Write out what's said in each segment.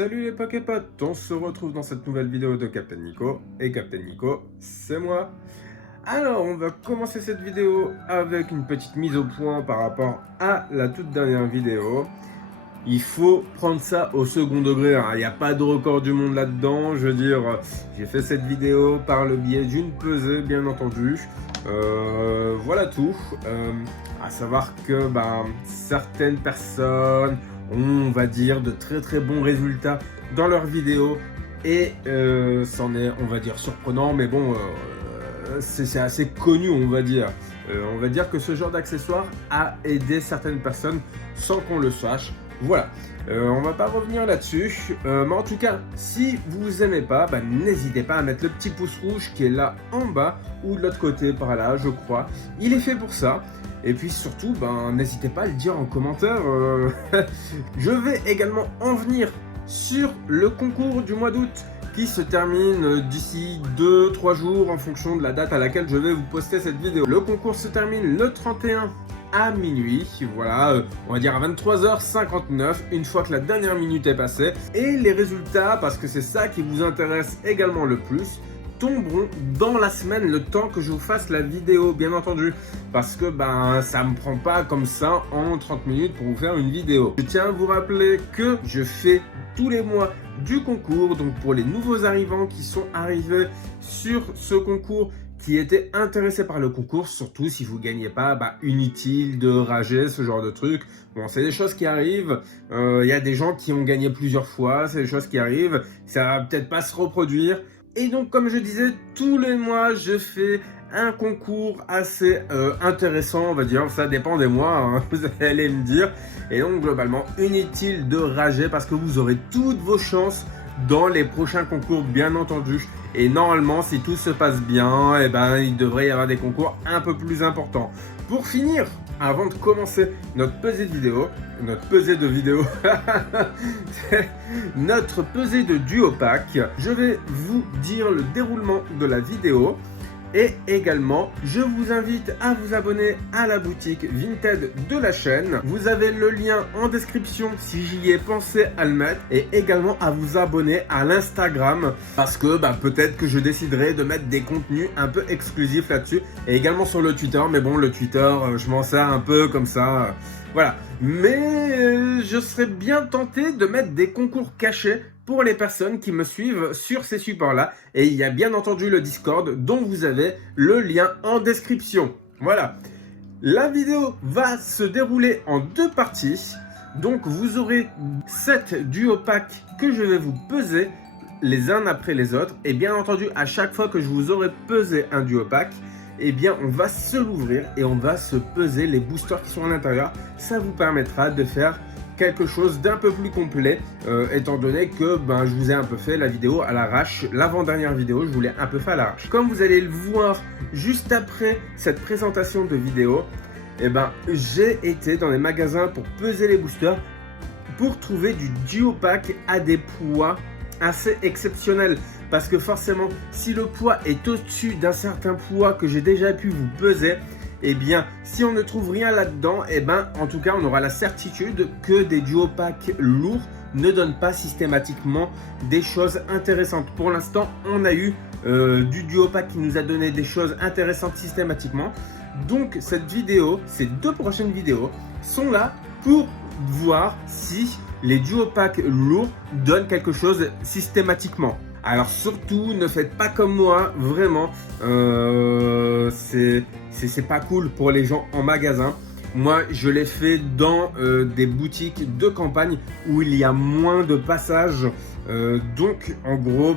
Salut les Poképotes, on se retrouve dans cette nouvelle vidéo de Captain Nico, et Captain Nico, c'est moi. Alors, on va commencer cette vidéo avec une petite mise au point par rapport à la toute dernière vidéo. Il faut prendre ça au second degré, hein. Il n'y a pas de record du monde là-dedans, je veux dire, j'ai fait cette vidéo par le biais d'une pesée, bien entendu. Voilà tout. À savoir que certaines personnes ont, on va dire, de très bons résultats dans leurs vidéos et c'en est, on va dire, surprenant, mais bon, c'est assez connu, on va dire. On va dire que ce genre d'accessoire a aidé certaines personnes sans qu'on le sache. Voilà, on va pas revenir là-dessus, mais en tout cas, si vous aimez pas, n'hésitez pas à mettre le petit pouce rouge qui est là en bas ou de l'autre côté par là, je crois. Il est fait pour ça. Et puis surtout, n'hésitez pas à le dire en commentaire. Je vais également en venir sur le concours du mois d'août qui se termine d'ici 2-3 jours en fonction de la date à laquelle je vais vous poster cette vidéo. Le concours se termine le 31 à minuit, voilà, on va dire à 23h59, une fois que la dernière minute est passée. Et les résultats, parce que c'est ça qui vous intéresse également le plus, tomberont dans la semaine, le temps que je vous fasse la vidéo, bien entendu, parce que ça me prend pas comme ça en 30 minutes pour vous faire une vidéo. Je tiens à vous rappeler que je fais tous les mois du concours, donc pour les nouveaux arrivants qui sont arrivés sur ce concours, qui étaient intéressés par le concours, surtout si vous ne gagnez pas, inutile de rager, ce genre de truc. Bon, c'est des choses qui arrivent, il y a des gens qui ont gagné plusieurs fois, c'est des choses qui arrivent, ça va peut-être pas se reproduire. Et donc, comme je disais, tous les mois, je fais un concours assez intéressant, on va dire, ça dépend des mois, hein, vous allez me dire. Et donc, globalement, inutile de rager parce que vous aurez toutes vos chances dans les prochains concours, bien entendu. Et normalement, si tout se passe bien, il devrait y avoir des concours un peu plus importants. Pour finir, avant de commencer notre pesée de vidéo, notre pesée de duo pack, je vais vous dire le déroulement de la vidéo. Et également, je vous invite à vous abonner à la boutique Vinted de la chaîne. Vous avez le lien en description si j'y ai pensé à le mettre. Et également à vous abonner à l'Instagram. Parce que peut-être que je déciderai de mettre des contenus un peu exclusifs là-dessus. Et également sur le Twitter. Mais bon, le Twitter, je m'en sers un peu comme ça. Voilà. Mais je serais bien tenté de mettre des concours cachés pour les personnes qui me suivent sur ces supports-là. Et il y a bien entendu le Discord dont vous avez le lien en description. Voilà. La vidéo va se dérouler en 2 parties. Donc vous aurez 7 duo packs que je vais vous peser les uns après les autres. Et bien entendu, à chaque fois que je vous aurai pesé un duo pack, on va se l'ouvrir et on va se peser les boosters qui sont à l'intérieur. Ça vous permettra de faire quelque chose d'un peu plus complet, étant donné que je vous ai un peu fait la vidéo à l'arrache, l'avant-dernière vidéo, je vous l'ai un peu fait à l'arrache. Comme vous allez le voir juste après cette présentation de vidéo, j'ai été dans les magasins pour peser les boosters, pour trouver du duo pack à des poids assez exceptionnels. Parce que forcément, si le poids est au-dessus d'un certain poids que j'ai déjà pu vous peser, si on ne trouve rien là-dedans, en tout cas, on aura la certitude que des duo packs lourds ne donnent pas systématiquement des choses intéressantes. Pour l'instant, on a eu du duo pack qui nous a donné des choses intéressantes systématiquement. Donc, cette vidéo, ces 2 prochaines vidéos sont là pour voir si les duo packs lourds donnent quelque chose systématiquement. Alors surtout, ne faites pas comme moi, vraiment, c'est pas cool pour les gens en magasin. Moi, je l'ai fait dans des boutiques de campagne où il y a moins de passages. Donc, en gros,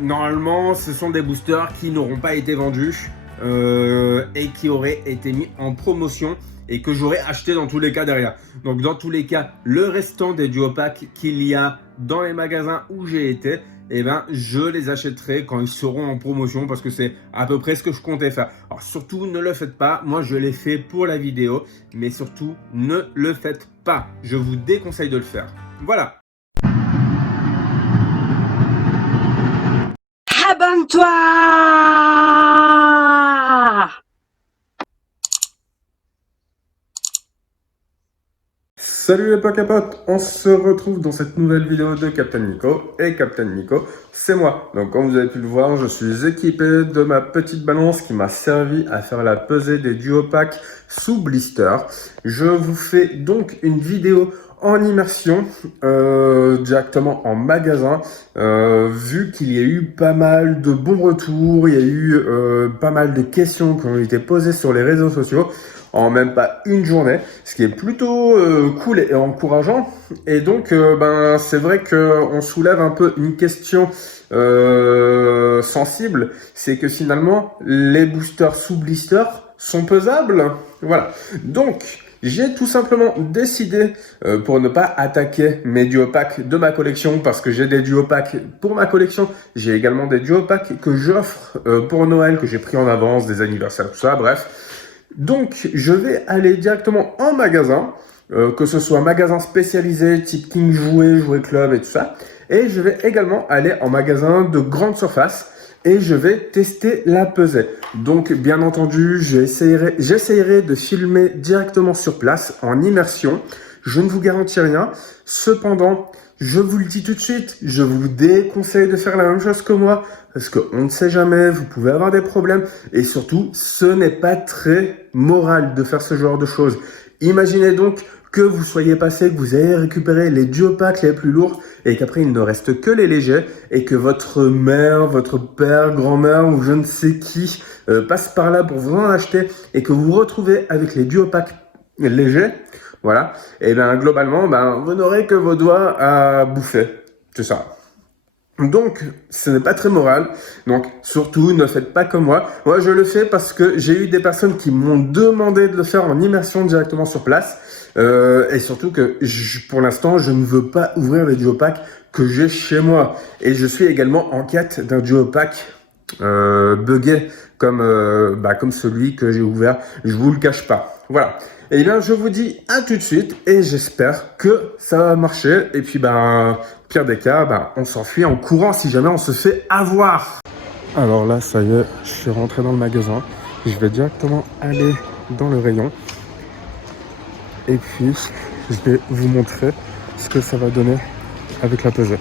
normalement, ce sont des boosters qui n'auront pas été vendus et qui auraient été mis en promotion et que j'aurais acheté dans tous les cas derrière. Donc, dans tous les cas, le restant des duo packs qu'il y a dans les magasins où j'ai été, je les achèterai quand ils seront en promotion parce que c'est à peu près ce que je comptais faire. Alors surtout, ne le faites pas. Moi, je l'ai fait pour la vidéo, mais surtout, ne le faites pas. Je vous déconseille de le faire. Voilà. Abonne-toi! Salut les potes, on se retrouve dans cette nouvelle vidéo de Captain Nico. Et Captain Nico, c'est moi. Donc comme vous avez pu le voir, je suis équipé de ma petite balance qui m'a servi à faire la pesée des duopacks sous blister. Je vous fais donc une vidéo en immersion, directement en magasin, vu qu'il y a eu pas mal de bons retours, il y a eu pas mal de questions qui ont été posées sur les réseaux sociaux en même pas une journée, ce qui est plutôt cool et encourageant. Et donc, c'est vrai qu'on soulève un peu une question sensible, c'est que finalement, les boosters sous blister sont pesables. Voilà. Donc, j'ai tout simplement décidé, pour ne pas attaquer mes duopacks de ma collection, parce que j'ai des duopacks pour ma collection, j'ai également des duopacks que j'offre pour Noël, que j'ai pris en avance, des anniversaires, tout ça, bref. Donc, je vais aller directement en magasin, que ce soit magasin spécialisé, type King Jouet, Jouet Club et tout ça. Et je vais également aller en magasin de grande surface et je vais tester la pesée. Donc, bien entendu, j'essayerai de filmer directement sur place, en immersion. Je ne vous garantis rien. Cependant, je vous le dis tout de suite, je vous déconseille de faire la même chose que moi, parce qu'on ne sait jamais, vous pouvez avoir des problèmes, et surtout, ce n'est pas très moral de faire ce genre de choses. Imaginez donc que vous soyez passé, que vous ayez récupéré les duopacks les plus lourds, et qu'après il ne reste que les légers, et que votre mère, votre père, grand-mère, ou je ne sais qui, passe par là pour vous en acheter, et que vous vous retrouvez avec les duopacks légers. Voilà, et bien globalement, vous n'aurez que vos doigts à bouffer, c'est ça. Donc, ce n'est pas très moral, donc surtout ne faites pas comme moi. Moi, je le fais parce que j'ai eu des personnes qui m'ont demandé de le faire en immersion directement sur place, et surtout que pour l'instant, je ne veux pas ouvrir les duopacks que j'ai chez moi. Et je suis également en quête d'un duopack buggé comme celui que j'ai ouvert, je vous le cache pas. Voilà. Et bien, je vous dis à tout de suite et j'espère que ça va marcher. Et puis, pire des cas, on s'enfuit en courant si jamais on se fait avoir. Alors là, ça y est, je suis rentré dans le magasin. Je vais directement aller dans le rayon. Et puis, je vais vous montrer ce que ça va donner avec la pesée.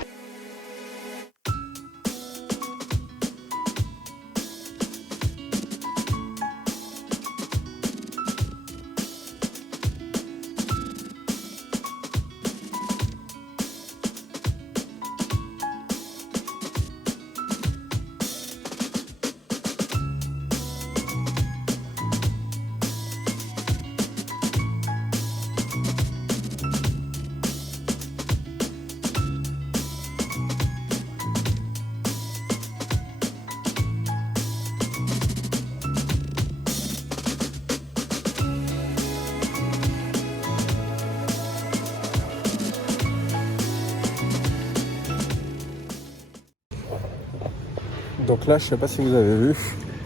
Donc là, je sais pas si vous avez vu,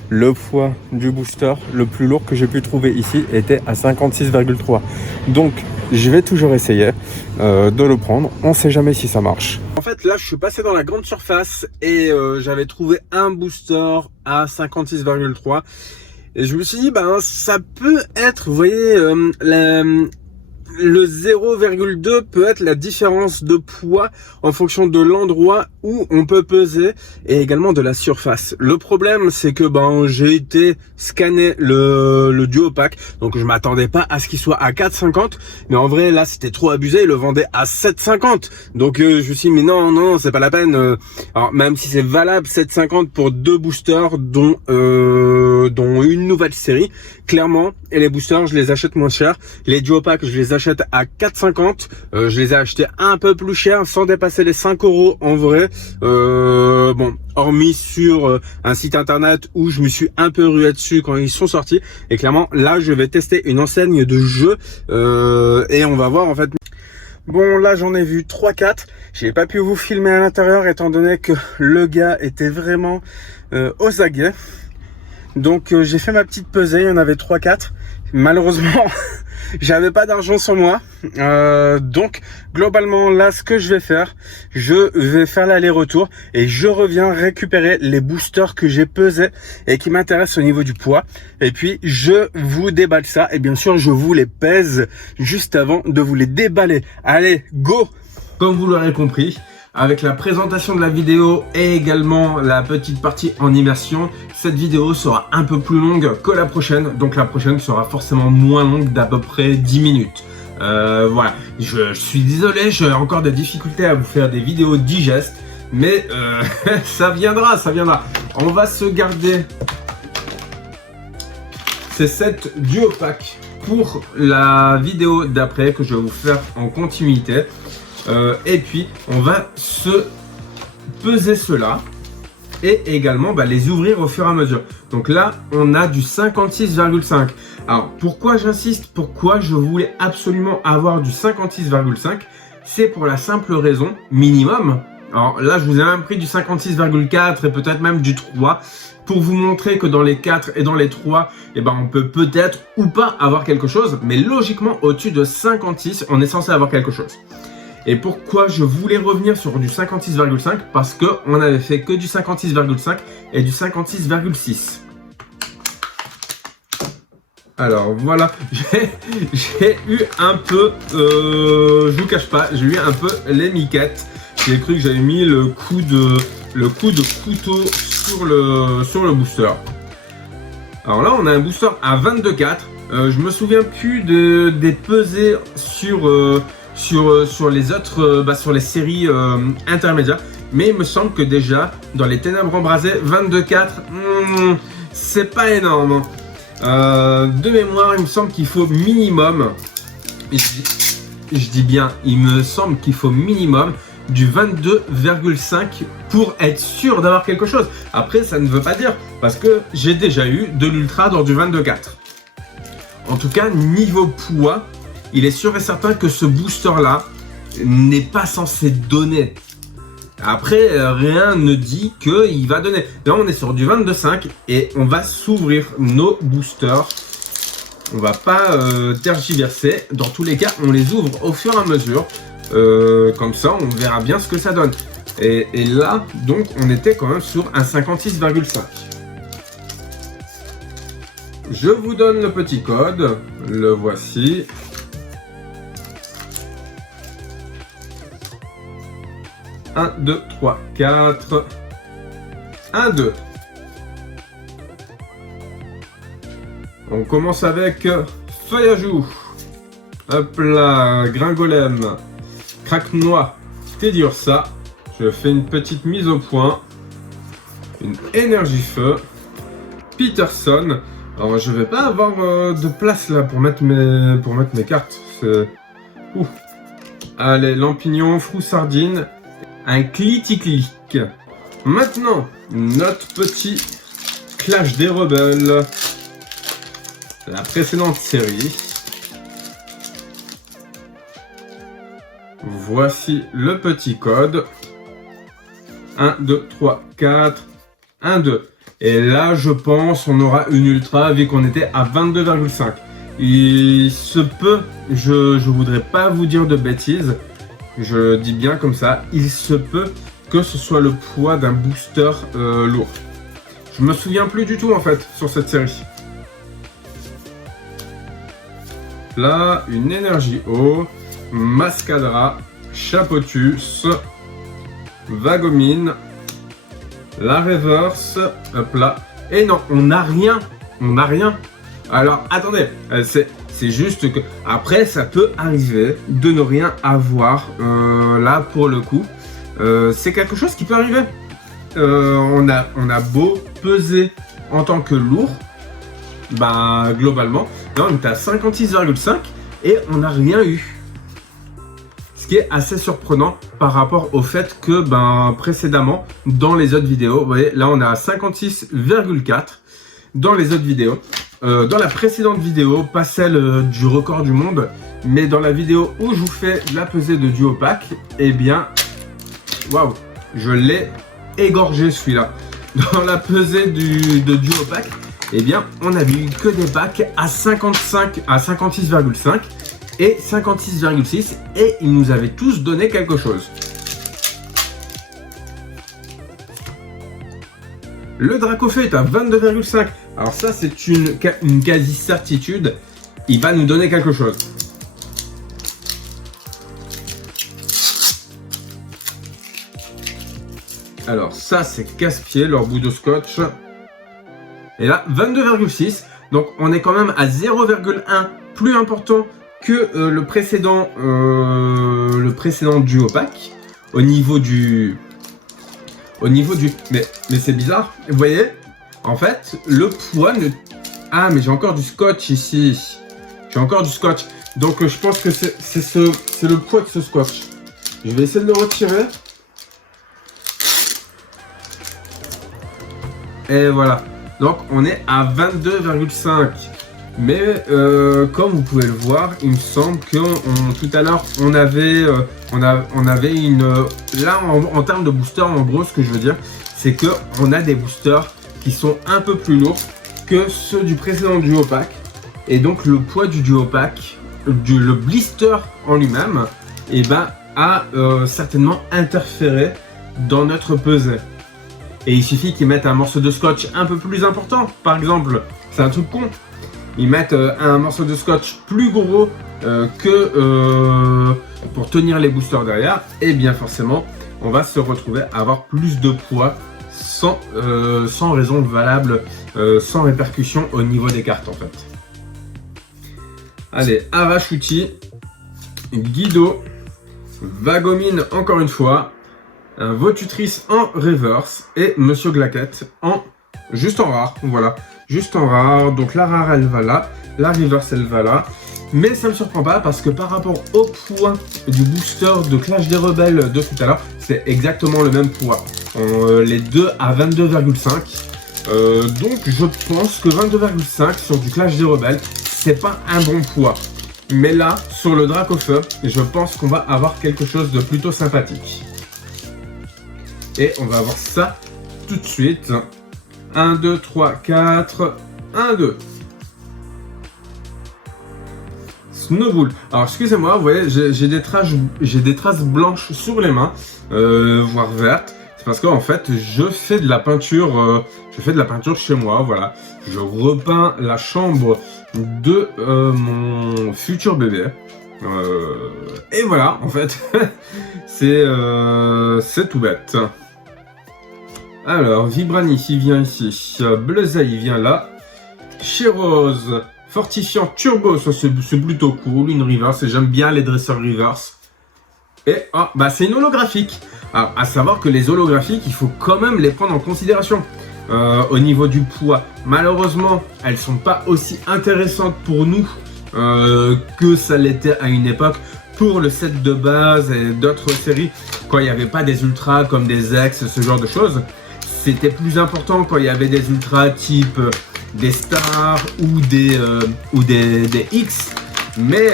le poids du booster le plus lourd que j'ai pu trouver ici était à 56,3. Donc, je vais toujours essayer de le prendre. On sait jamais si ça marche. En fait, là, je suis passé dans la grande surface et j'avais trouvé un booster à 56,3. Et je me suis dit, ça peut être, vous voyez, le 0,2 peut être la différence de poids en fonction de l'endroit où on peut peser et également de la surface. Le problème, c'est que j'ai été scanner le duopack, donc je m'attendais pas à ce qu'il soit à 4,50, mais en vrai là c'était trop abusé, il le vendait à 7,50. Donc je me suis dit mais non, c'est pas la peine. Alors même si c'est valable 7,50 pour deux boosters dont une nouvelle série, clairement, et les boosters je les achète moins cher. Les duopacks je les achète à 4,50. Je les ai achetés un peu plus cher sans dépasser les 5 € en vrai. Hormis sur un site internet où je me suis un peu rué dessus quand ils sont sortis. Et clairement, là, je vais tester une enseigne de jeu et on va voir en fait. Bon, là, j'en ai vu 3-4. J'ai pas pu vous filmer à l'intérieur étant donné que le gars était vraiment aux aguets. Donc, j'ai fait ma petite pesée. Il y en avait 3-4. Malheureusement, j'avais pas d'argent sur moi. Donc globalement là, ce que je vais faire l'aller-retour et je reviens récupérer les boosters que j'ai pesés et qui m'intéressent au niveau du poids. Et puis je vous déballe ça et bien sûr je vous les pèse juste avant de vous les déballer. Allez, go! Comme vous l'aurez compris, avec la présentation de la vidéo et également la petite partie en immersion, cette vidéo sera un peu plus longue que la prochaine. Donc la prochaine sera forcément moins longue d'à peu près 10 minutes. Voilà, je suis désolé, j'ai encore des difficultés à vous faire des vidéos digestes. Mais ça viendra, ça viendra. On va se garder ces 7 duo packs pour la vidéo d'après que je vais vous faire en continuité. Et puis on va se peser cela et également les ouvrir au fur et à mesure. Donc là on a du 56,5. Alors pourquoi j'insiste, pourquoi je voulais absolument avoir du 56,5, c'est pour la simple raison minimum. Alors là je vous ai même pris du 56,4 et peut-être même du 3 pour vous montrer que dans les 4 et dans les 3 on peut peut-être ou pas avoir quelque chose, mais logiquement au-dessus de 56 on est censé avoir quelque chose. Et pourquoi je voulais revenir sur du 56,5? Parce qu'on n'avait fait que du 56,5 et du 56,6. Alors voilà, j'ai eu un peu, je vous cache pas, j'ai eu un peu les miquettes. J'ai cru que j'avais mis le coup de couteau sur le booster. Alors là on a un booster à 22,4. Je me souviens plus des pesées sur les autres, sur les séries intermédiaires. Mais il me semble que déjà, dans les ténèbres embrasées, 22,4, c'est pas énorme. De mémoire, il me semble qu'il faut minimum, je dis bien, il me semble qu'il faut minimum du 22,5 pour être sûr d'avoir quelque chose. Après, ça ne veut pas dire, parce que j'ai déjà eu de l'ultra dans du 22,4. En tout cas, niveau poids, il est sûr et certain que ce booster là n'est pas censé donner. Après, rien ne dit qu'il va donner. Là, on est sur du 22,5 et on va s'ouvrir nos boosters. On va pas tergiverser. Dans tous les cas, on les ouvre au fur et à mesure. Comme ça, on verra bien ce que ça donne. Et là, donc, on était quand même sur un 56,5. Je vous donne le petit code. Le voici. 1, 2, 3, 4. 1, 2. On commence avec feuille à joue. Hop là, Gringolem, Craque-Noix, Teddy Ursa. Je fais une petite mise au point. Une énergie feu. Peterson. Alors je vais pas avoir de place là pour mettre mes cartes. Ouh. Allez, Lampignon, Frou-Sardine. Un clic-clic. Maintenant, notre petit Clash des Rebelles. La précédente série. Voici le petit code. 1, 2, 3, 4. 1, 2. Et là, je pense on aura une ultra vu qu'on était à 22,5. Il se peut, je voudrais pas vous dire de bêtises. Je dis bien comme ça, il se peut que ce soit le poids d'un booster lourd. Je me souviens plus du tout en fait sur cette série. Là, une énergie eau, Mascadra, Chapotus, Vagomine, la reverse, hop là. Et non, on n'a rien, Alors attendez, c'est juste que après ça peut arriver de ne rien avoir. Là pour le coup, c'est quelque chose qui peut arriver. On a beau peser en tant que lourd, globalement, là on est à 56,5 et on n'a rien eu. Ce qui est assez surprenant par rapport au fait que précédemment dans les autres vidéos, vous voyez là on est à 56,4 dans les autres vidéos. Dans la précédente vidéo, pas celle du record du monde, mais dans la vidéo où je vous fais la pesée de duo pack, waouh, je l'ai égorgé celui-là. Dans la pesée de duo pack, eh bien, on avait eu que des packs à 56,5 et 56,6 et ils nous avaient tous donné quelque chose. Le Dracofeu est à 22,5. Alors ça, c'est une quasi-certitude. Il va nous donner quelque chose. Alors ça, c'est casse-pied, leur bout de scotch. Et là, 22,6. Donc on est quand même à 0,1 plus important que le précédent duo pack. Au niveau du... Mais c'est bizarre. Vous voyez, en fait, le poids ne... Ah, mais j'ai encore du scotch ici. J'ai encore du scotch. Donc, je pense que c'est le poids de ce scotch. Je vais essayer de le retirer. Et voilà. Donc, on est à 22,5. Mais, comme vous pouvez le voir, il me semble que tout à l'heure, on avait une... Là, en termes de booster, en gros, ce que je veux dire, c'est qu'on a des boosters qui sont un peu plus lourds que ceux du précédent duo pack. Et donc, le poids du duo pack, le blister en lui-même, eh ben, a certainement interféré dans notre pesée. Et il suffit qu'ils mettent un morceau de scotch un peu plus important. Par exemple, c'est un truc con. Ils mettent un morceau de scotch plus gros pour tenir les boosters derrière. Et bien forcément, on va se retrouver à avoir plus de poids sans raison valable, sans répercussion au niveau des cartes en fait. Allez, Arachuti, Guido, Vagomine encore une fois, un Votutrice en reverse et Monsieur Glaquette juste en rare, voilà. Juste en rare, donc la rare elle va là, la reverse elle va là. Mais ça ne me surprend pas parce que par rapport au poids du booster de Clash des Rebelles de tout à l'heure, c'est exactement le même poids. Les deux à 22,5. Donc je pense que 22,5 sur du Clash des Rebelles, c'est pas un bon poids. Mais là, sur le Dracofeu, je pense qu'on va avoir quelque chose de plutôt sympathique. Et on va voir ça tout de suite. 1, 2, 3, 4, 1, 2. Snowball. Alors excusez-moi, vous voyez, j'ai des traces blanches sur les mains, voire vertes. C'est parce qu'en fait, je fais de la peinture chez moi, voilà. Je repeins la chambre de mon futur bébé. Et voilà, en fait, c'est tout bête. Alors, Vibrani, il vient ici. Bleuzaï, il vient là. Chirose, fortifiant turbo, ça c'est plutôt cool. Une reverse, et j'aime bien les dresseurs reverse. Et, bah c'est une holographique. Alors, à savoir que les holographiques, il faut quand même les prendre en considération. Au niveau du poids, malheureusement, elles sont pas aussi intéressantes pour nous que ça l'était à une époque. Pour le set de base et d'autres séries, quand il n'y avait pas des ultras comme des X, ce genre de choses. C'était plus important quand il y avait des ultras type des stars ou des X, mais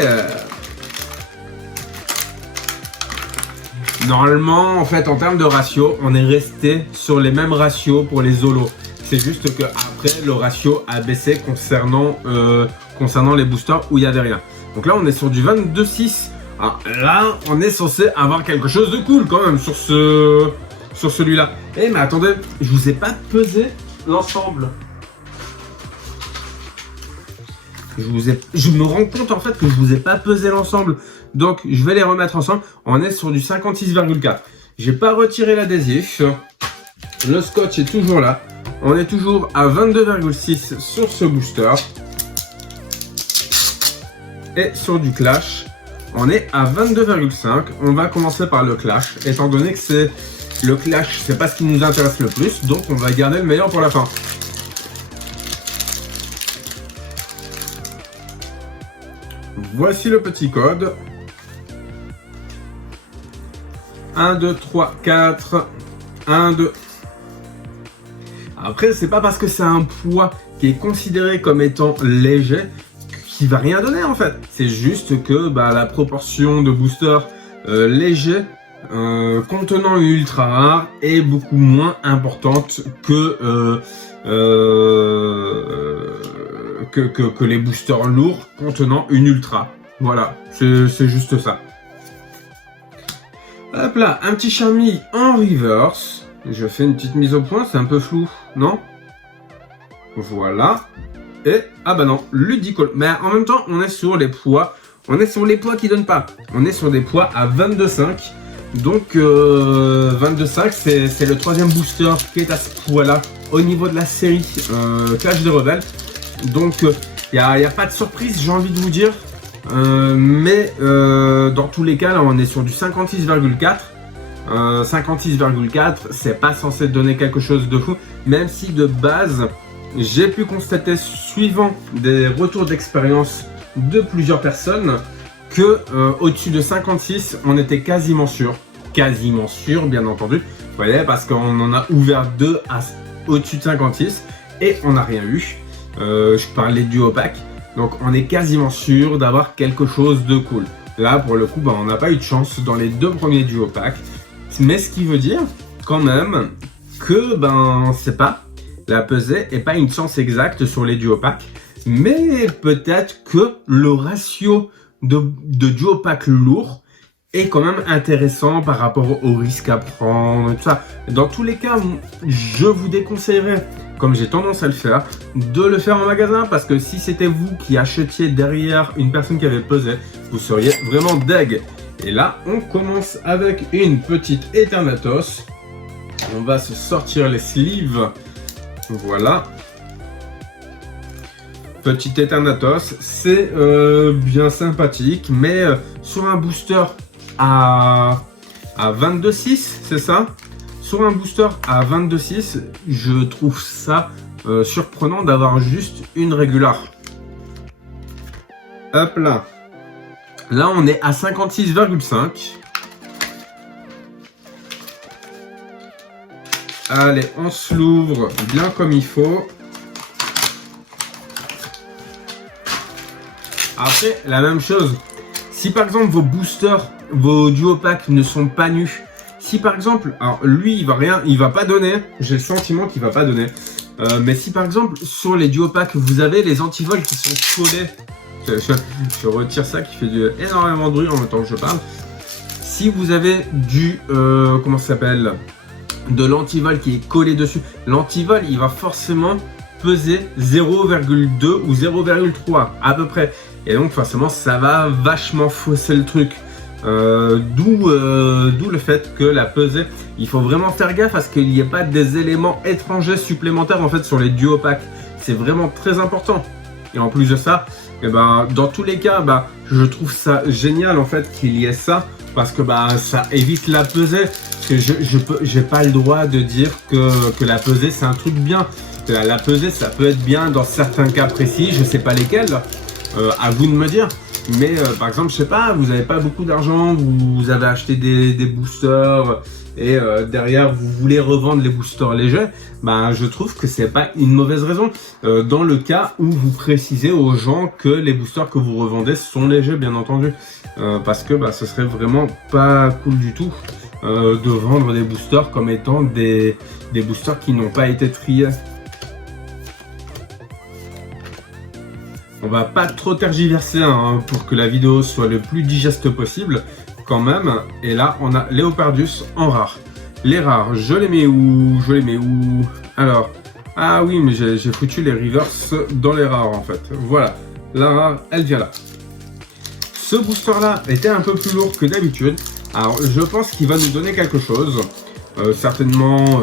normalement en fait en termes de ratio on est resté sur les mêmes ratios pour les holos. C'est juste que après le ratio a baissé concernant les boosters où il n'y avait rien. Donc là on est sur du 22,6. Alors là on est censé avoir quelque chose de cool quand même sur celui-là. Eh mais attendez, je vous ai pas pesé l'ensemble. Je me rends compte en fait que je vous ai pas pesé l'ensemble. Donc je vais les remettre ensemble. On est sur du 56,4. J'ai pas retiré l'adhésif. Le scotch est toujours là. On est toujours à 22,6 sur ce booster. Et sur du Clash, on est à 22,5. On va commencer par le Clash, étant donné que c'est le Clash, c'est pas ce qui nous intéresse le plus, donc on va garder le meilleur pour la fin. Voici le petit code. 1, 2, 3, 4. 1, 2. Après, c'est pas parce que c'est un poids qui est considéré comme étant léger qui va rien donner en fait. C'est juste que la proportion de boosters légers contenant une ultra rare est beaucoup moins importante que les boosters lourds contenant une ultra. Voilà, c'est juste ça. Hop là, un petit Charmy en reverse. Je fais une petite mise au point, c'est un peu flou, non? Voilà. Et, ah bah non, Ludicolo. Mais en même temps, on est sur les poids. On est sur les poids qui donnent pas. On est sur des poids à 22,5. Donc, 22,5, c'est le troisième booster qui est à ce poids-là au niveau de la série Clash des Rebelles. Donc, il n'y a pas de surprise, j'ai envie de vous dire. Mais dans tous les cas, là, on est sur du 56,4. 56,4, c'est pas censé donner quelque chose de fou. Même si de base, j'ai pu constater, suivant des retours d'expérience de plusieurs personnes, que au-dessus de 56, on était quasiment sûr, bien entendu. Vous voyez, parce qu'on en a ouvert 2 au-dessus de 56 et on n'a rien eu. Je parlais du opaque, donc on est quasiment sûr d'avoir quelque chose de cool. Là, pour le coup, bah, on n'a pas eu de chance dans les 2 premiers du opaque, mais ce qui veut dire quand même que ben c'est pas la pesée et pas une chance exacte sur les duopacs, mais peut-être que le ratio de duopacs lourds est quand même intéressant par rapport au risque à prendre et tout ça. Dans tous les cas, je vous déconseillerais, comme j'ai tendance à le faire, de le faire en magasin, parce que si c'était vous qui achetiez derrière une personne qui avait pesé, vous seriez vraiment deg. Et là, on commence avec une petite Eternatus. On va se sortir les sleeves. Voilà. Petite Eternatus, c'est bien sympathique, mais sur un booster à 22,6, c'est ça? Sur un booster à 22,6, je trouve ça surprenant d'avoir juste une régular. Hop là. Là, on est à 56,5. Allez, on se l'ouvre bien comme il faut. Après, la même chose. Si par exemple vos boosters, vos duopacks ne sont pas nus, si par exemple, alors lui il va pas donner, j'ai le sentiment qu'il va pas donner. Mais si par exemple sur les duopacks vous avez les antivols qui sont collés, je retire ça qui fait énormément de bruit en même temps que je parle. Si vous avez du comment ça s'appelle, de l'antivol qui est collé dessus, l'antivol il va forcément peser 0,2 ou 0,3 à peu près, et donc forcément ça va vachement fausser le truc. D'où le fait que la pesée, il faut vraiment faire gaffe à ce qu'il n'y ait pas des éléments étrangers supplémentaires en fait sur les duopacks. C'est vraiment très important. Et en plus de ça, et ben, dans tous les cas, bah, je trouve ça génial en fait qu'il y ait ça, parce que bah, ça évite la pesée. Parce que j'ai pas le droit de dire que la pesée c'est un truc bien. La pesée ça peut être bien dans certains cas précis, je sais pas lesquels, à vous de me dire. Mais par exemple, je sais pas, vous n'avez pas beaucoup d'argent, vous avez acheté des boosters et derrière vous voulez revendre les boosters légers, bah, je trouve que c'est pas une mauvaise raison dans le cas où vous précisez aux gens que les boosters que vous revendez sont légers, bien entendu, parce que bah, ce serait vraiment pas cool du tout de vendre des boosters comme étant des boosters qui n'ont pas été triés. On va pas trop tergiverser hein, pour que la vidéo soit le plus digeste possible quand même. Et là, on a Léopardus en rare. Les rares, je les mets où? Alors, ah oui, mais j'ai foutu les reverse dans les rares en fait. Voilà, la rare, elle vient là. Ce booster-là était un peu plus lourd que d'habitude. Alors, je pense qu'il va nous donner quelque chose. Certainement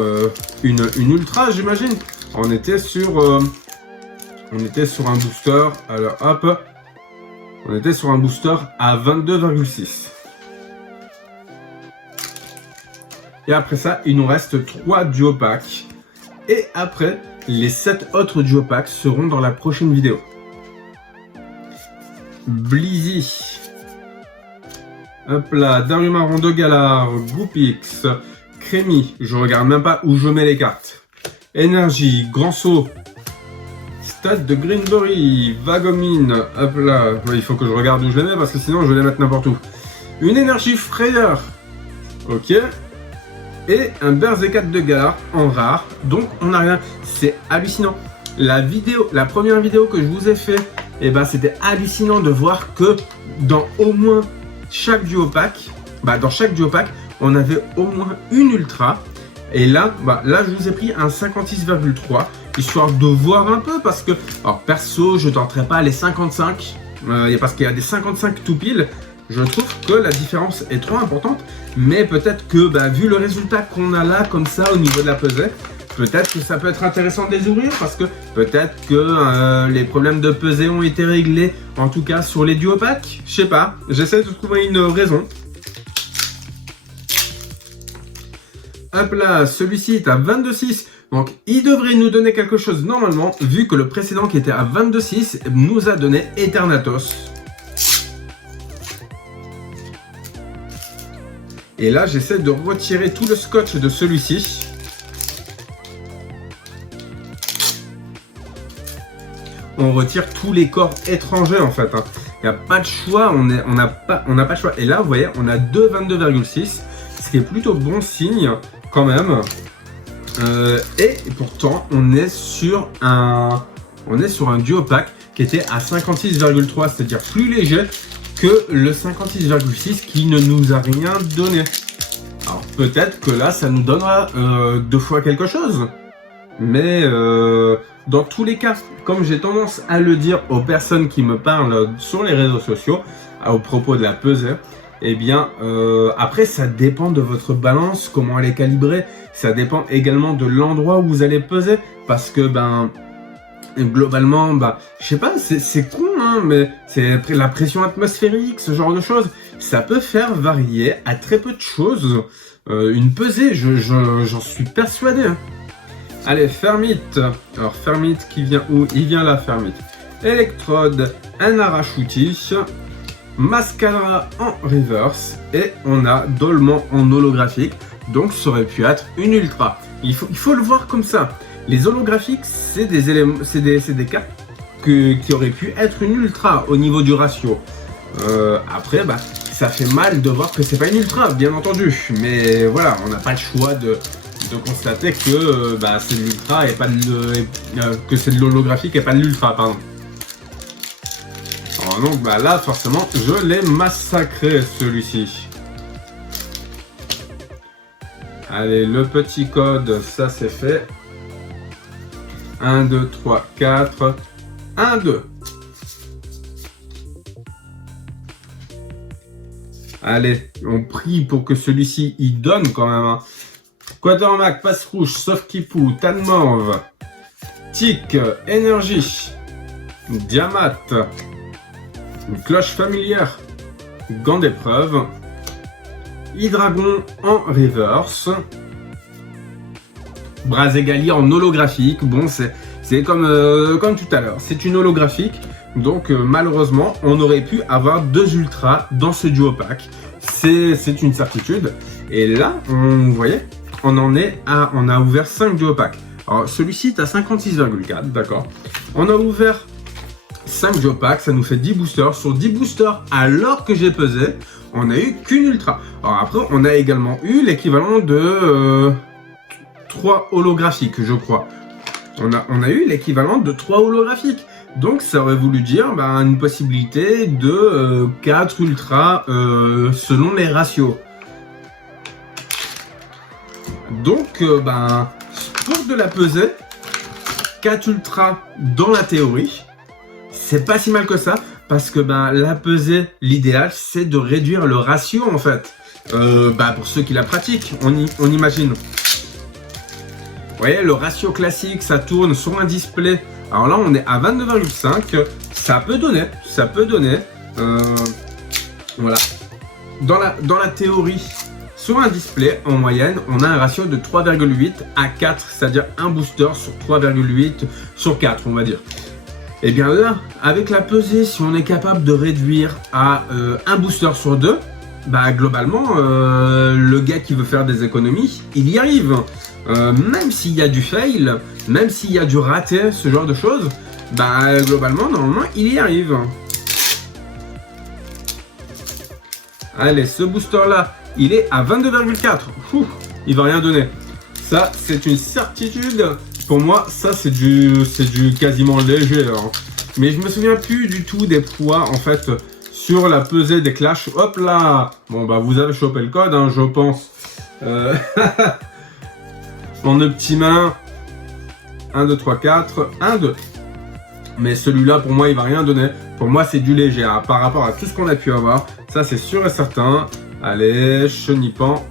une ultra, j'imagine. On était sur un booster, alors hop, on était sur un booster à 22,6. Et après ça, il nous reste 3 duopacks. Et après, les 7 autres duopacks seront dans la prochaine vidéo. Blizzy. Hop là, Darumaron de Galar, Goopix, Crémy, je regarde même pas où je mets les cartes. Énergie, Grand Saut. Stade de Greenberry, Vagomine, hop là, il faut que je regarde où je les mets parce que sinon je vais les mettre n'importe où. Une énergie frayeur, Ok. Et un Berserker de Galar en rare. Donc on n'a rien. C'est hallucinant. La première vidéo que je vous ai fait, et ben c'était hallucinant de voir que dans au moins chaque duo pack, dans chaque duo pack, on avait au moins une ultra. Et là, là je vous ai pris un 56,3, histoire de voir un peu, parce que, alors perso, je tenterai pas les 55, parce qu'il y a des 55 tout pile. Je trouve que la différence est trop importante, mais peut-être que, vu le résultat qu'on a là, comme ça, au niveau de la pesée, peut-être que ça peut être intéressant de les ouvrir, parce que peut-être que les problèmes de pesée ont été réglés, en tout cas sur les duo packs. Je sais pas, j'essaie de trouver une raison. Hop là, celui-ci est à 22,6, donc il devrait nous donner quelque chose normalement, vu que le précédent qui était à 22,6 nous a donné Eternatus. Et là, j'essaie de retirer tout le scotch de celui-ci. On retire tous les corps étrangers en fait. Il n'y a pas de choix, on n'a pas le choix. Et là, vous voyez, on a 2,22,6, ce qui est plutôt bon signe quand même. Et pourtant, on est sur un duo pack qui était à 56,3, c'est-à-dire plus léger que le 56,6 qui ne nous a rien donné. Alors peut-être que là, ça nous donnera 2 fois quelque chose. Mais dans tous les cas, comme j'ai tendance à le dire aux personnes qui me parlent sur les réseaux sociaux, au propos de la pesée, eh bien, après, ça dépend de votre balance, comment elle est calibrée. Ça dépend également de l'endroit où vous allez peser. Parce que, globalement, je sais pas, c'est con, mais c'est la pression atmosphérique, ce genre de choses. Ça peut faire varier à très peu de choses une pesée, j'en suis persuadé. Allez, Fermite. Alors, Fermite qui vient où? Il vient là, Fermite. Électrode, un Arachuti, Mascara en reverse et on a Dolman en holographique. Donc, ça aurait pu être une ultra. Il faut le voir comme ça. Les holographiques, c'est des éléments, c'est des cartes qui auraient pu être une ultra au niveau du ratio. Après, ça fait mal de voir que c'est pas une ultra, bien entendu. Mais voilà, on n'a pas le choix de constater que c'est de l'ultra et pas que c'est de l'holographique et pas de l'ultra, pardon. Alors donc là, forcément, je l'ai massacré celui-ci. Allez, le petit code, ça c'est fait. 1, 2, 3, 4, 1, 2. Allez, on prie pour que celui-ci, il donne quand même. Quatermac, Passe Rouge, Sofkipou, Tanmorve, Tic, Énergie, Diamat, une cloche familière, Gant d'épreuve, Hydragon en reverse, Brazegali en holographique. Bon, c'est comme tout à l'heure, c'est une holographique. Donc malheureusement, on aurait pu avoir 2 ultras dans ce duo pack. C'est une certitude. Et là, vous voyez, on a ouvert 5 duo packs. Alors celui-ci est à 56,4, d'accord. On a ouvert 5 duo packs, ça nous fait 10 boosters. Sur 10 boosters, alors que j'ai pesé, on a eu qu'une ultra. Alors après, on a également eu l'équivalent de 3 holographiques, je crois. On a eu l'équivalent de 3 holographiques. Donc ça aurait voulu dire une possibilité de 4 ultras selon les ratios. Donc pour de la pesée, 4 ultras dans la théorie, c'est pas si mal que ça. Parce que la pesée, l'idéal c'est de réduire le ratio en fait. Pour ceux qui la pratiquent, on imagine. Vous voyez, le ratio classique, ça tourne sur un display. Alors là, on est à 22,5. Ça peut donner. Voilà. Dans la théorie, sur un display, en moyenne, on a un ratio de 3,8 à 4. C'est-à-dire un booster sur 3,8 sur 4, on va dire. Et bien là, avec la pesée, si on est capable de réduire à un booster sur 2, globalement, le gars qui veut faire des économies, il y arrive. Même s'il y a du fail, même s'il y a du raté, ce genre de choses, globalement, normalement, il y arrive. Allez, ce booster-là, il est à 22,4. Il va rien donner. Ça, c'est une certitude. Pour moi, ça, c'est du quasiment léger. Hein. Mais je me souviens plus du tout des poids, en fait, sur la pesée des Clash. Hop là. Bon, bah, vous avez chopé le code, hein, je pense. En petit main. 1, 2, 3, 4. 1, 2. Mais celui-là, pour moi, il va rien donner. Pour moi, c'est du léger hein, par rapport à tout ce qu'on a pu avoir. Ça, c'est sûr et certain. Allez, chenipan.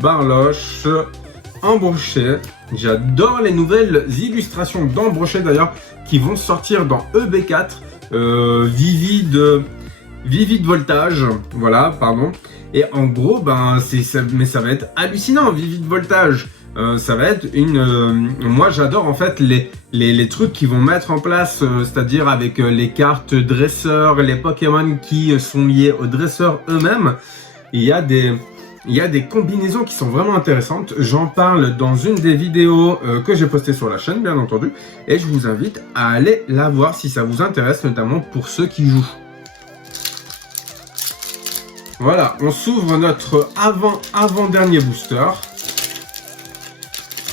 Barloche. Embroché. J'adore les nouvelles illustrations d'Embroché d'ailleurs qui vont sortir dans EB4. Vivid voltage. Voilà, pardon. Et en gros, ben, mais ça va être hallucinant, Vivid voltage. Ça va être moi j'adore en fait les trucs qu'ils vont mettre en place, c'est-à-dire avec les cartes dresseurs, les Pokémon qui sont liés aux dresseurs eux-mêmes. Il y a des combinaisons qui sont vraiment intéressantes. J'en parle dans une des vidéos que j'ai postées sur la chaîne, bien entendu. Et je vous invite à aller la voir si ça vous intéresse, notamment pour ceux qui jouent. Voilà, on s'ouvre notre avant-dernier booster.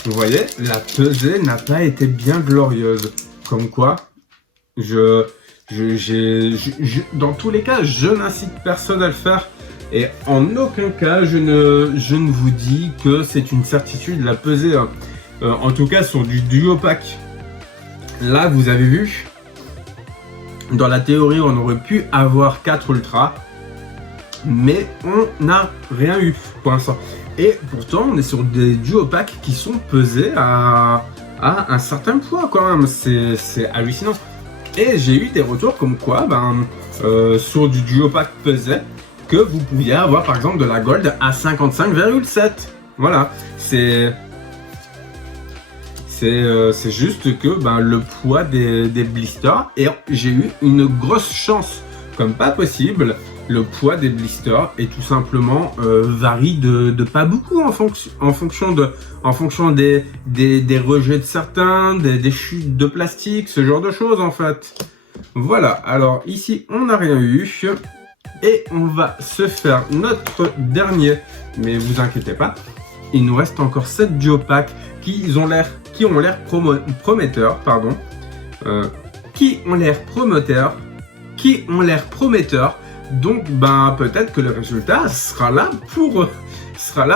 Vous voyez, la pesée n'a pas été bien glorieuse. Comme quoi, dans tous les cas, je n'incite personne à le faire. Et en aucun cas, je ne vous dis que c'est une certitude la pesée. En tout cas, sur du duo pack. Là, vous avez vu, dans la théorie, on aurait pu avoir 4 ultras. Mais on n'a rien eu pour l'instant. Et pourtant, on est sur des duo packs qui sont pesés à un certain poids quand même. C'est hallucinant. Et j'ai eu des retours comme quoi, sur du duo pack pesé, que vous pouviez avoir par exemple de la gold à 55,7. Voilà. C'est juste que le poids des blisters. Et j'ai eu une grosse chance, comme pas possible. Le poids des blisters est tout simplement varie de pas beaucoup en fonction des rejets de certains, des chutes de plastique, ce genre de choses en fait. Voilà, alors ici on n'a rien eu et on va se faire notre dernier, mais vous inquiétez pas, il nous reste encore 7 duo packs qui ont l'air prometteurs, pardon, qui ont l'air prometteurs. Donc, peut-être que le résultat sera là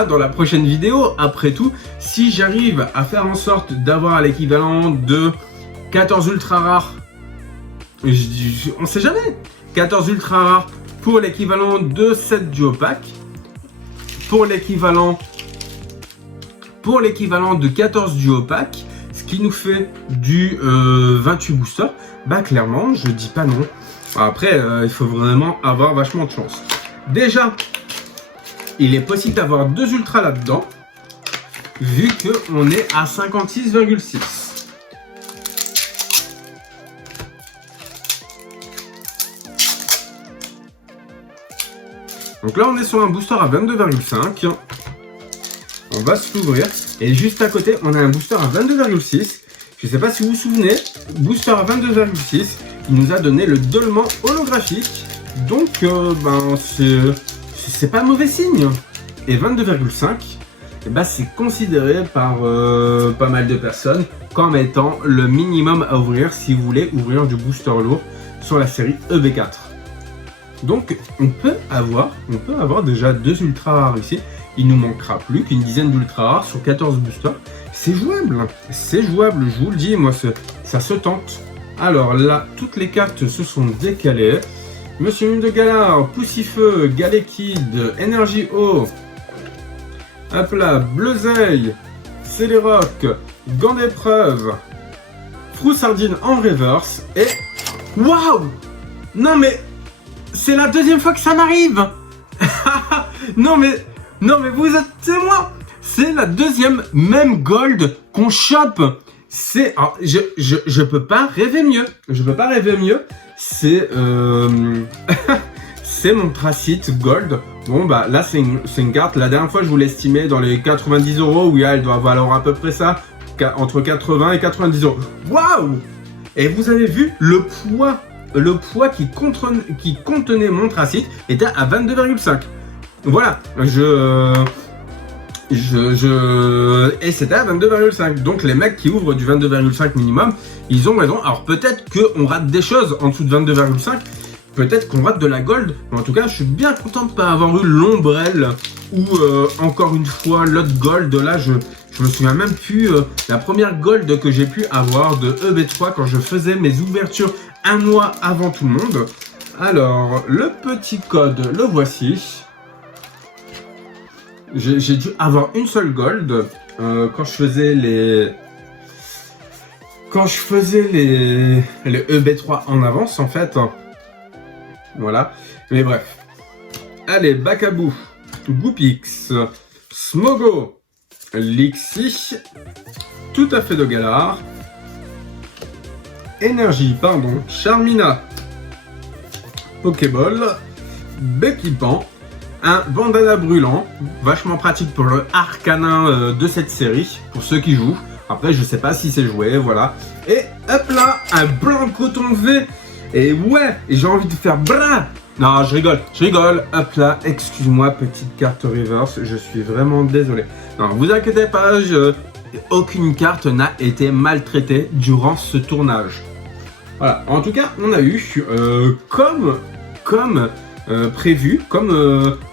dans la prochaine vidéo. Après tout, si j'arrive à faire en sorte d'avoir l'équivalent de 14 ultra rares, on sait jamais, 14 ultra rares pour l'équivalent de 7 duo pack, pour l'équivalent de 14 duo pack, ce qui nous fait du 28 boosters, clairement, je dis pas non. Après, il faut vraiment avoir vachement de chance. Déjà, il est possible d'avoir 2 ultras là-dedans, vu qu'on est à 56,6. Donc là, on est sur un booster à 22,5. On va s'ouvrir. Et juste à côté, on a un booster à 22,6. Je ne sais pas si vous vous souvenez, booster à 22,6. Il nous a donné le dolman holographique, donc c'est pas mauvais signe. Et 22,5, c'est considéré par pas mal de personnes comme étant le minimum à ouvrir si vous voulez ouvrir du booster lourd sur la série EB4. Donc on peut avoir déjà 2 ultra rares ici. Il nous manquera plus qu'une dizaine d'ultra rares sur 14 boosters. C'est jouable, je vous le dis, moi ça se tente. Alors là, toutes les cartes se sont décalées. Monsieur Mime de Galar, Poussifeu, Galekid, Énergie Eau. Hop là, Bleuzeil, Céléroc, Gant d'épreuve, Froussardine en reverse et... Waouh! Non mais... C'est la deuxième fois que ça m'arrive. Non mais vous êtes témoin. C'est la deuxième même gold qu'on chope. C'est, alors, je peux pas rêver mieux. C'est c'est mon Tracite Gold. Bon là c'est une carte. La dernière fois je vous l'estimais dans les 90 €. Oui, elle doit valoir à peu près ça, entre 80 et 90 €. Waouh! Et vous avez vu le poids qui contenait mon Tracite était à 22,5. voilà, et c'était à 22,5. Donc les mecs qui ouvrent du 22,5 minimum, ils ont raison. Alors peut-être qu'on rate des choses en dessous de 22,5, peut-être qu'on rate de la gold, mais en tout cas je suis bien content de ne pas avoir eu l'ombrelle ou encore une fois l'autre gold. Là je me souviens même plus la première gold que j'ai pu avoir de EB3 quand je faisais mes ouvertures un mois avant tout le monde. Alors le petit code, le voici. J'ai dû avoir une seule gold quand je faisais les EB3 en avance en fait. Voilà. Mais bref. Allez, Bacabou, Goopix, Smogo, Lixi, Tout à fait de Galar, Énergie, pardon, Charmina, Pokéball, Becky Pan, un bandana brûlant, vachement pratique pour le arcanin de cette série, pour ceux qui jouent. Après, je sais pas si c'est joué, voilà. Et hop là, un blanc coton V. Et ouais, et j'ai envie de faire bra. Non, je rigole. Hop là, excuse-moi, petite carte reverse, je suis vraiment désolé. Non, vous inquiétez pas, aucune carte n'a été maltraitée durant ce tournage. Voilà, en tout cas, on a eu, comme prévu, comme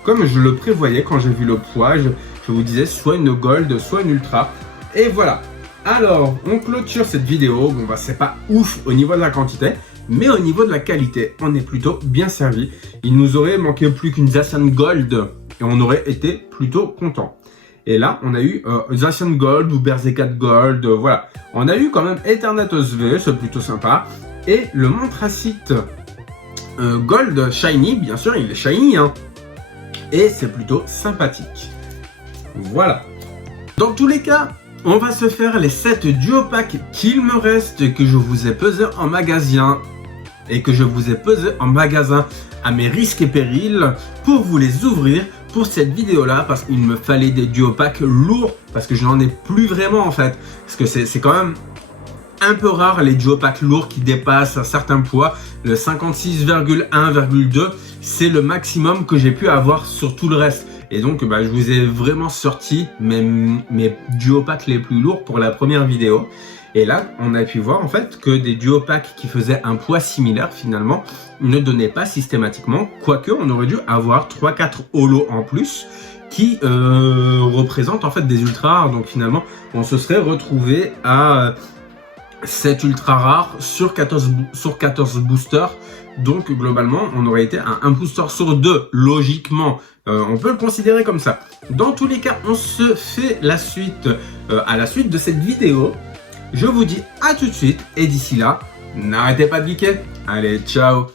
je le prévoyais quand j'ai vu le poids, je vous disais soit une gold, soit une ultra. Et voilà. Alors, on clôture cette vidéo. Bon bah c'est pas ouf au niveau de la quantité, mais au niveau de la qualité, on est plutôt bien servi. Il nous aurait manqué plus qu'une Zacian Gold et on aurait été plutôt content. Et là, on a eu Zacian Gold ou Berserker Gold, voilà. On a eu quand même Eternatus V, c'est plutôt sympa. Et le Montracite Gold Shiny, bien sûr, il est shiny, hein. Et c'est plutôt sympathique. Voilà. Dans tous les cas, on va se faire les 7 duo packs qu'il me reste, que je vous ai pesé en magasin. Et que je vous ai pesé en magasin à mes risques et périls pour vous les ouvrir pour cette vidéo là, parce qu'il me fallait des duo packs lourds, parce que je n'en ai plus vraiment en fait. Parce que c'est quand même un peu rare les duo packs lourds qui dépassent un certain poids. Le 56,1,2 c'est le maximum que j'ai pu avoir sur tout le reste. Et donc bah, je vous ai vraiment sorti mes duo packs les plus lourds pour la première vidéo. Et là on a pu voir en fait que des duo packs qui faisaient un poids similaire finalement ne donnaient pas systématiquement. Quoique on aurait dû avoir 3-4 holos en plus qui représentent en fait des ultra rares. Donc finalement on se serait retrouvé à 7 ultra rares sur 14 boosters. Donc globalement on aurait été à un booster sur 2 logiquement. On peut le considérer comme ça. Dans tous les cas on se fait la suite à la suite de cette vidéo. Je vous dis à tout de suite et d'ici là n'arrêtez pas de geeker. Allez, ciao.